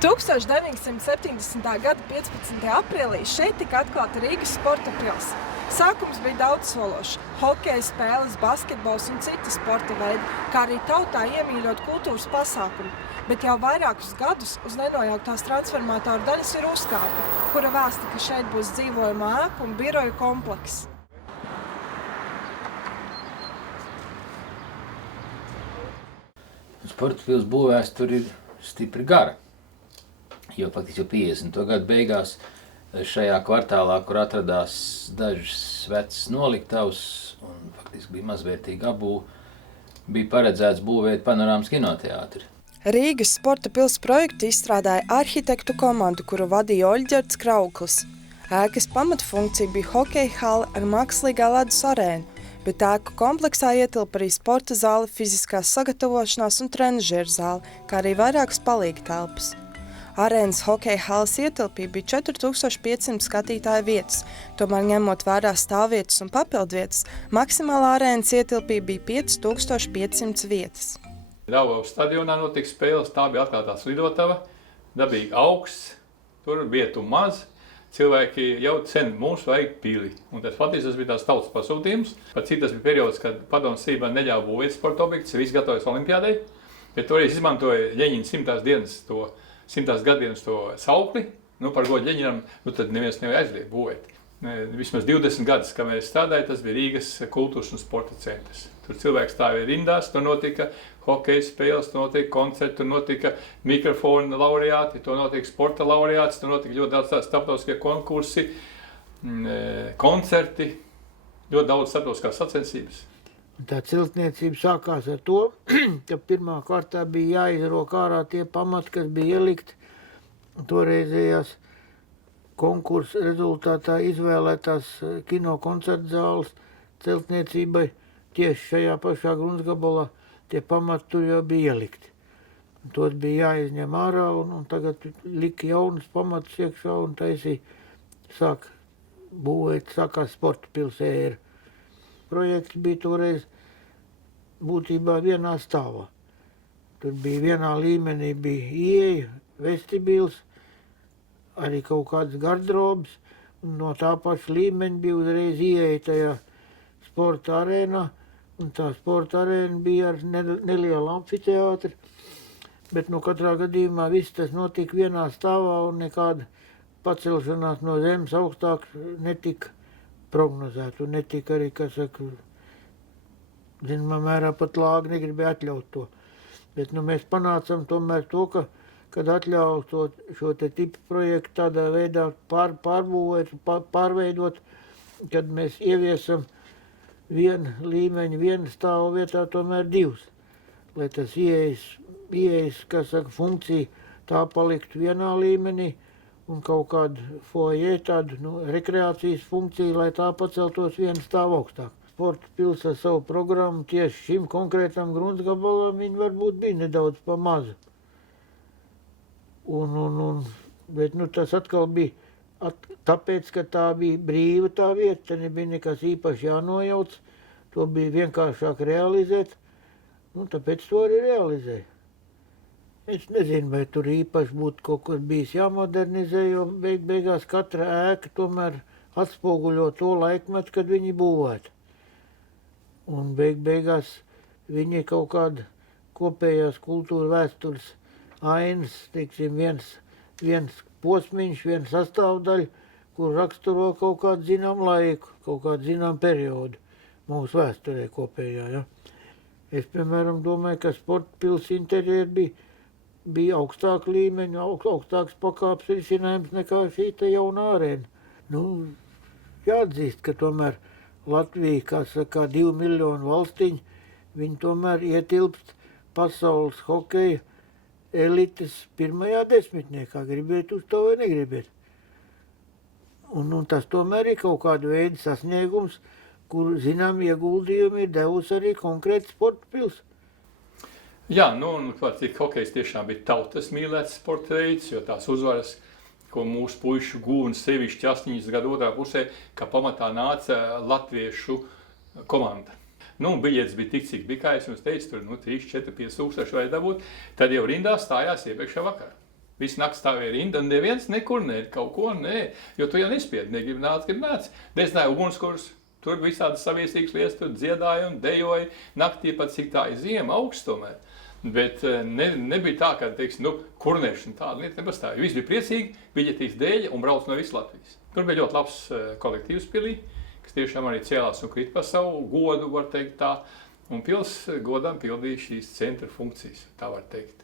1970. gada 15. aprīlī šeit tika atklāta Rīgas sporta pils. Sākums bija daudzsološs – hokeja spēles, basketbols un citi sporta veidi, kā arī tautā iemīļot kultūras pasākumu. Bet jau vairākus gadus uz nenojauktās transformatoru daļas ir uzkārta, kura vēsta, ka šeit būs dzīvojama ēku un biroju komplekss. Sporta pils būvvēsture ir stipri gara, jo faktiski jau 50. gadu beigās šajā kvartālā, kur atradās dažas vecas noliktavas un faktiski bija mazvērtīga apbūve, bija paredzēts būvēt panorāmas kinoteātri. Rīgas sporta pils projektu izstrādāja arhitektu komandu, kuru vadīja Oļģerts Krauklis. Ēkas pamatfunkcija bija hokeja hale ar mākslīgā ledus arēnu, bet ēku kompleksā ietilpa arī sporta zāle, fiziskās sagatavošanās un trenažieru zāle, kā arī vairākas palīga telpas. Arēnas hokeja halas ietilpība bija 4500 skatītāju vietas, tomēr ņemot vērā stāvvietas un papildvietas, maksimālā arēnas ietilpība bija 5500 vietas. Daugavas stadionā notika spēles, tā bija atklātās lidotava, dabīgi augsts, tur vietu maz. Cilvēki jau sen mums vajag pili, un tas patiesi bija tās tautas pasūtījums. Pat cik tas bija periods, kad Padomes Savienība neļāva būvēt sporta objektus, visi gatavojas olimpiādai, bet toreiz izmantoja Ļeņina 100. gadienas to saukli, par godu Ļeņinam, tad neviens nevar aizliegt būvēt. Vismaz 20 gadus, kad mēs strādājām, tas bija Rīgas kultūras un sporta centrs. Tur cilvēki stāvēja rindās, tur notika hokeja spēles, tur notika koncerti, tur notika mikrofona laureāti, tur notika sporta laureāts, tur notika ļoti daudz starptautiskie konkursi, koncerti, ļoti daudz starptautiskās sacensības. Tā celtniecība sākās ar to, ka pirmā kārtā bija jāizrok ārā tie pamati, kas bija ielikti toreizējās konkursa rezultātā izvēlētās kino koncerta zāles celtniecībai. Tieši šajā pašā Gruntsgabalā tie pamati tur jau bija ielikti. Tos bija jāizņem ārā un tagad lika jaunas pamatus iekšā un sāk būvēt, sākās sporta pils ēra. Projekts bija toreiz būtībā vienā stāvā. Tur bija vienā līmenī bija ieeja, vestibīls, arī kaut kādas gardrobas, un no tā paša līmeņa bija uzreiz ieeja tajā sporta arēnā, un tā sporta arēna bija ar nelielu amfiteātri, bet katrā gadījumā viss tas notika vienā stāvā un nekāda pacelšanās no zemes augstāk netika prognozēta, un netika arī, zināmā mērā pat lāgi negribēja atļaut to. Bet mēs panācam tomēr to, kad atļauj šo te tipu projektu tādā veidā pārbūvēt, pārveidot, kad mēs ieviesam vienu līmeņu, vienu stāvu vietā tomēr divas. Lai tas ieejas, funkcija tā paliktu vienā līmenī un kaut kādu foje, tādu rekreācijas funkciju, lai tā paceltos vienu stāvu augstāk. Sporta pils ar savu programmu tieši šim konkrētam Gruntsgabalam viņi varbūt bija nedaudz pa mazu. Bet tas atkal bija tāpēc, ka tā bija brīva tā vieta, nebija nekas īpaši jānojauc, to bija vienkāršāk realizēt, tāpēc to arī realizēja. Es nezinu, vai tur īpaši būtu kaut kas bijis jāmodernizē, jo beigās katra ēka tomēr atspoguļo to laikmetu, kad viņi būvētu. Un beigās viņi kaut kāda kopējās kultūra vēstures ainas, teiksim, viens posmiņš, viens sastāvdaļa, kur raksturo kaut kādu zinām laiku, kaut kādu zinām periodu mūsu vēsturē kopējā. Ja? Es, piemēram, domāju, ka sporta pils interjeri bija augstāka līmeņa, augstāks pakāpes risinājums nekā šī te jaunā arēna. Jāatzīst, ka tomēr Latvija, kā 2 miljonu valstiņa, viņi tomēr ietilpst pasaules hokeja elites pirmajā desmitniekā, gribiet uz to vai negribiet. Un tas tomēr ir kaut kāda veida sasniegums, kur, zinām, ieguldījumi ir devusi arī konkrēti sporta pils. Jā, cik hokejs tiešām bija tautas mīlēts sporta veids, jo tās uzvaras, ko mūsu puiši guva un sevišķi 80 gadu otrā pusē, kā pamatā nāca latviešu komanda. Biļetes bija tik, cik bija, kā es jums teicu, tur 3, 4, 5 tūkstoši vajag dabūt, tad jau rindā stājās iepriekšā vakarā. Viss nakts stāvēja rinda, un neviens nekur kaut ko, jo tu jau nespiedi, grib nāc. Dedzināja ugunskurs, tur visādas saviesīgas lietas, tur dziedāja un dejoja naktī, pat cik tā ir ziema, augsts tomēr. Bet nebija tā, ka, teiksim, kurnēšana tāda lieta nepastāja. Visi bija priecīgi, biļetīs dēļ un brauc no visu Latvijas. Tur bija ļoti labs kolektīvs pilī, kas tiešām arī cēlās un krita par savu godu, var teikt tā. Un pils godām pildīja šīs centra funkcijas, tā var teikt.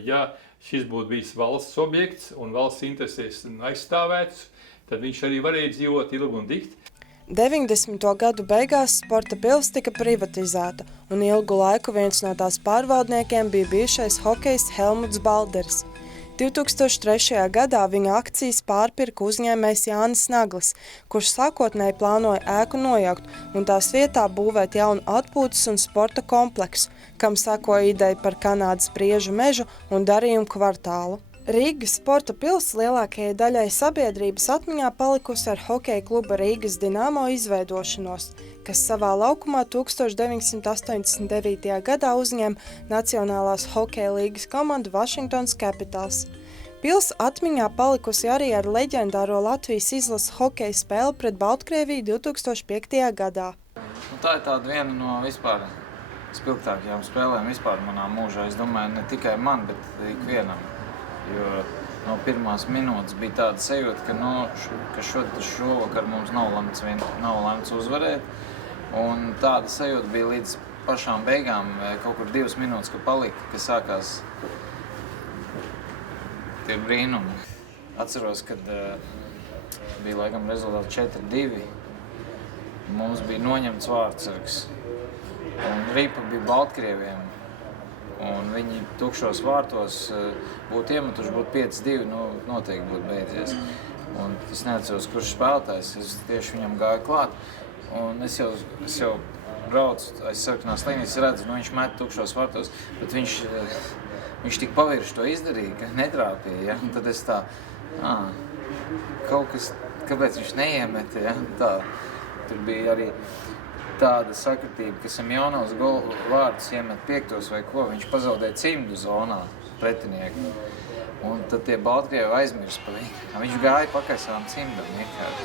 Ja šis būtu bijis valsts objekts un valsts interesēs aizstāvēts, tad viņš arī varēja dzīvot ilgi un dikti. 90. gadu beigās sporta pils tika privatizēta, un ilgu laiku viens no tās pārvaldniekiem bija bijušais hokejists Helmuts Balderis. 2003. gadā viņa akcijas pārpirka uzņēmējs Jānis Naglis, kurš sākotnēji plānoja ēku nojaukt un tās vietā būvēt jaunu atpūtas un sporta kompleksu, kam sakoja ideja par Kanādas Priežu mežu un darījumu kvartālu. Rīgas sporta pils lielākajai daļai sabiedrības atmiņā palikusi ar hokeja kluba Rīgas Dinamo izveidošanos, kas savā laukumā 1989. gadā uzņēma Nacionālās hokeja līgas komandu Washingtons Capitals. Pils atmiņā palikusi arī ar leģendāro Latvijas izlases hokeja spēli pret Baltkrieviju 2005. gadā. Tā ir tāda viena no vispār spilgtākajām spēlēm vispār manā mūžā. Es domāju, ne tikai man, bet ikvienam. Jo no pirmās minūtes bija tāda sajūta, ka šovakar mums nav lemts uzvarēt. Un tāda sajūta bija līdz pašām beigām, kaut kur 2 minūtes, ka palika, ka sākās tie brīnumi. Atceros, kad bija laikam rezultāts 4-2. Mums bija noņemts vārdsargs. Un ripa bija Baltkrieviem. Un viņi tukšos vārtos būtu iemetuši, būtu 5-2, noteikti būtu beidzies. Un es neatceros, kurš spēlētājs, es tieši viņam gāju klāt. Un es jau braucu aiz sarkanās līnijas, redzu, viņš met tukšos vārtos, bet viņš tik pavirši to izdarīja, ka netrāpīja. Ja? Un tad es tā, kaut kas, kāpēc viņš neiemeta, ja? Tā, tur bija arī tāda sakritība, ka Semjonovs vārdus iemet 5. vai ko, viņš pazaudēja cimdu zonā pretinieku. Un tad tie Baltkrievi aizmirs par viņu. Viņš gāja pakaļ savām cimdam vienkārši.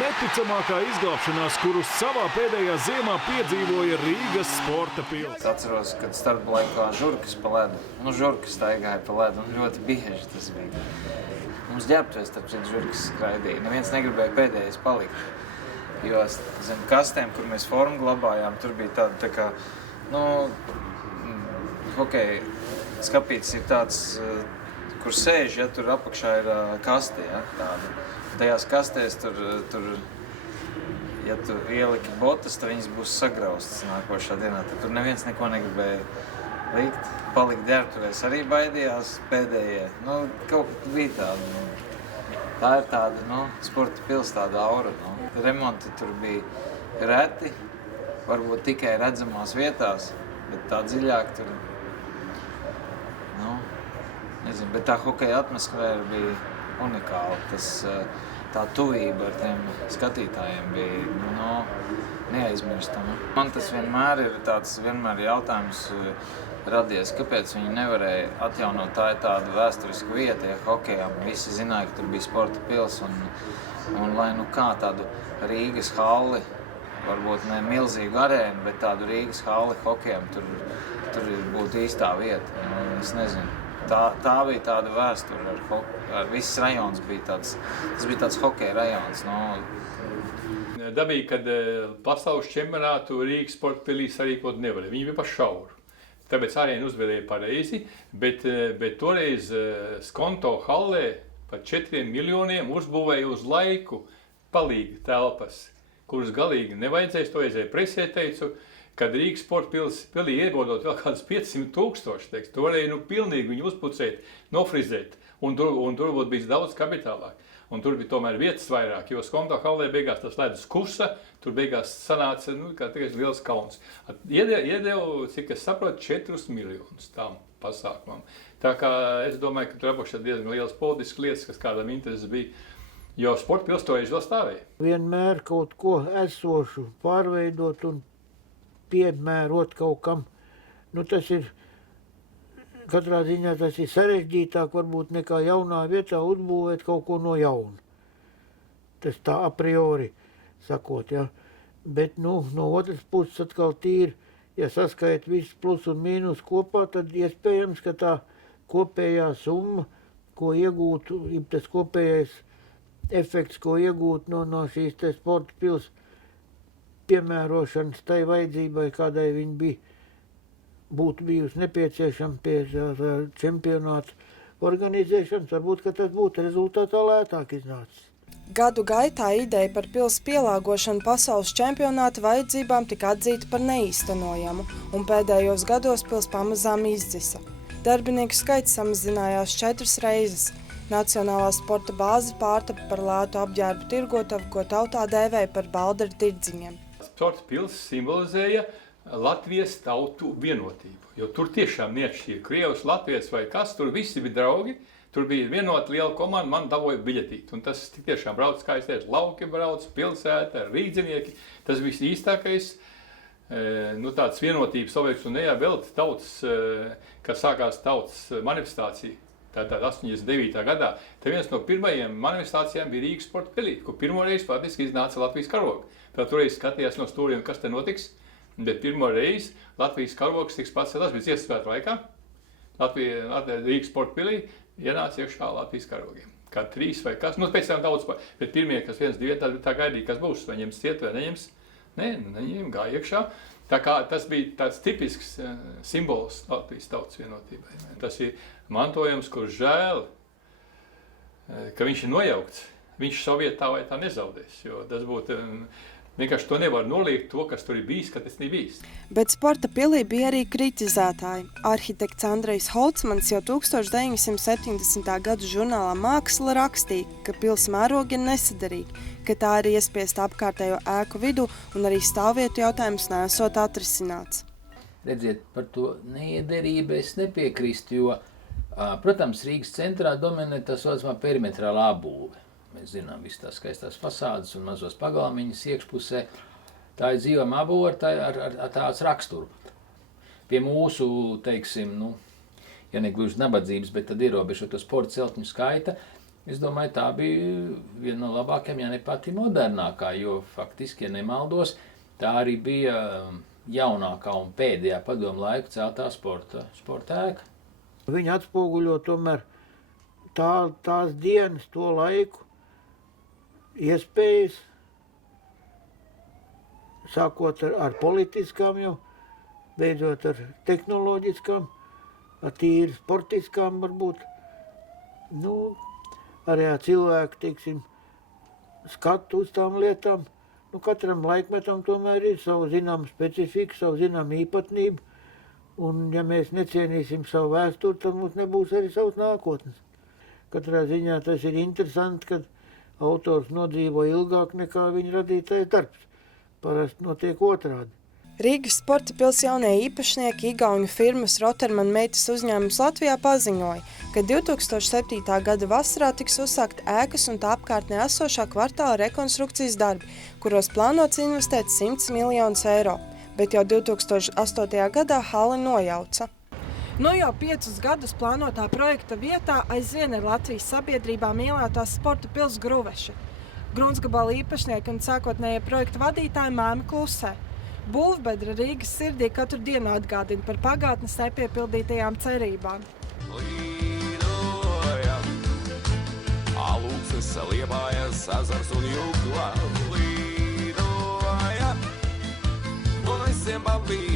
Neticamākā izglābšanās, kuru savā pēdējā ziemā piedzīvoja Rīgas sporta pils. Atceros, kad starplaikā žurkas pa ledu. Žurkas staigāja pa ledu un ļoti bieži tas bija. Mums ģērbtuvēs, starp citu, žurkas skraidīja. Neviens negribēja pēdējais palikt. Jo zem kastēm, kur mēs formu glabājām, tur bija tāda tā kā, hokeja skapītis ir tāds, kur sēž, ja tur apakšā ir kaste, ja, tāda. Tajās kastēs tur, ja tu ieliki botas, tad viņas būs sagraustas nākošā dienā. Tad tur neviens neko negribēja likt. Palikt ģērbtuvēs arī baidījās pēdējie. Kaut kā bija tāda. Tā ir tāda, sporta pils, tāda aura. Remonti tur bija reti, varbūt tikai redzamās vietās, bet tā dziļāk tur, nezinu, bet tā hokeja atmosfēra bija unikāla. Tā tuvība ar tiem skatītājiem bija neaizmirstama. Man tas vienmēr ir jautājums radies, kāpēc viņi nevarēja atjaunot. Tā ir tāda vēsturiska vieta, ja hokejām visi zināja, ka tur bija sporta pils un lai kā tādu Rīgas halli, varbūt ne milzīgu arēnu, bet tādu Rīgas halli hokejām tur būtu īstā vieta. Es nezinu. Tā bija tāda vēsture, viss rajons bija tāds, tas bija tāds hokeja rajons. Dabīgi, kad pasaules čempionātu Rīgas sporta pilī sarīkot nevarēja, viņi bija pa šauru. Tāpēc arēnu uzvedēja pareizi, bet toreiz Skonto hallē par 4 miljoniem uzbūvēja uz laiku palīgi telpas, kuras galīgi nevajadzēs, to aizēja presē teicu, kad Rīgas sporta pilī iegodot vēl kādas 500,000, to varēja pilnīgi viņu uzpucēt, nofrizēt, un tur būtu bijis daudz kapitālāk. Un tur bija tomēr vietas vairāk, jo Skonto hallē beigās tas ledus kusa, tur beigās sanāca, kā tikai liels kauns. Iedevu, cik es saprotu, 4 miljonus tam pasākumam. Tā kā es domāju, ka tur apakšā diezgan liels politisks lietas, kas kādam intereses bija, jo sporta pils toreiz vēl stāvēja. Vienmēr kaut ko esošu pārveidot un piemērot kaut kam. Tas ir katrā ziņā tas ir sarežģītāk varbūt nekā jaunā vietā uzbūvēt kaut ko no jauna. Tas tā a priori sakot, ja. Bet, no otras puses atkal tīri, ja saskait visus plus un mīnus kopā, tad iespējams, ka tā kopējā summa, ko iegūtu, tas kopējais efekts, ko iegūt no šīs te sporta pils piemērošanas tai vajadzībai, kādai viņi būtu bijusi nepieciešama pie čempionāta organizēšanas, varbūt, ka tas būtu rezultātā lētāk iznācis. Gadu gaitā ideja par pils pielāgošanu pasaules čempionāta vajadzībām tika atzīta par neīstenojamu, un pēdējos gados pils pamazām izdzisa. Darbinieku skaits samazinājās 4 reizes. Nacionālā sporta bāze pārtapa par lētu apģērbu tirgotavu, ko tautā dēvēja par baldaru tirdziņiem. Sporta pils simbolizēja Latvijas tautu vienotību, jo tur tiešām neatšķīra Krievs, Latvijas vai kas, tur visi bija draugi. Tur bija vienota liela komanda, man dabūja biļetīt. Un tas tiešām brauc, kā es teicu, lauki brauc, pilsēta, rīdzinieki. Tas viss īstākais, tāds vienotības objekts un vēl tautas, kad sākās tautas manifestācija. Tātad 89. gadā. Te viens no pirmajiem manifestācijām bija Rīgas sporta pilī, kur pirmoreiz faktiski iznāca Latvijas karoga. Tad toreiz skatījās no stūriem, kas te notiks. Bet pirmoreiz Latvijas karogs tiks pats, tas bija Ziemassvētku laikā. Rīgas sporta pilī ienāca iekšā Latvijas karogiem. Kā 3 vai kas, pēc tam daudz, bet pirmie, kas 1, 2, tā gaidīja, kas būs, vai ņems ciet vai neņems. Nē, neņem, gāja iekšā. Tā kā tas bija tāds tipisks simbols Latvijas tautas vienotībai. Tas ir mantojums, kurš žēl, ka viņš ir nojaukts. Viņš savu vietu tā vai tā nezaudēs, jo tas būtu vienkārši to nevar noliegt to, kas tur ir bijis, ka tas nebija bijis. Bet sporta pilī bija arī kritizētāji. Arhitekts Andrejs Holcmans jau 1970. gadu žurnālā Māksla rakstīja, ka pils mērogi ir nesaderīgi, ka tā ir iespiesta apkārtējo ēku vidu un arī stāvvietu jautājums neesot atrisināts. Redziet, par to neiederību es nepiekrīstu, jo, protams, Rīgas centrā dominē tā saucamā perimetrālā apbūve. Mēs zinām visas tās skaistās fasādes un mazos pagalmiņas iekšpusē. Tā ir dzīvama apbūve ar tāds raksturu. Pie mūsu, teiksim, ja negluži nabadzības, bet tad ierobežoto sporta celtņu skaita, es domāju, tā bija viena no labākajām, ja ne pati modernākā, jo faktiski, ja nemaldos, tā arī bija jaunākā un pēdējā padomu laiku celtā sporta ēka. Viņi atspoguļo tomēr tās dienas, to laiku, iespējas, sākot ar politiskām, jau beidzot ar tehnoloģiskām, ar tīri sportiskām varbūt. Arī cilvēku, teiksim, skatu uz tām lietām. Katram laikmetam tomēr ir savu zināmu specifiku, savu zināmu īpatnību. Un ja mēs necienīsim savu vēsturi, tad mums nebūs arī savas nākotnes. Katrā ziņā tas ir interesanti, kad autors nodzīvo ilgāk nekā viņa radītais darbs. Parasti notiek otrādi. Rīgas sporta pils jaunie īpašnieki igauņu firmas Roterman meitas uzņēmums Latvijā paziņoja, ka 2007. gada vasarā tiks uzsākt ēkas un tā apkārtnē esošā kvartāla rekonstrukcijas darbi, kuros plānots investēt 100 miljonus eiro, bet jau 2008. gadā hali nojauca. Jau 5 gadus plānotā projekta vietā aizvien ir Latvijas sabiedrībām ielētās sporta pils Gruveša. Gruntsgabala īpašnieki un sākotnējie projekta vadītāji mēmi klusē. Būvbedra Rīgas sirdī katru dienu atgādina par pagātnes nepiepildītajām cerībām. Lidoja, Alūksnes, Liepājas, Ezers un Jugla. Lidoja, un visiem bija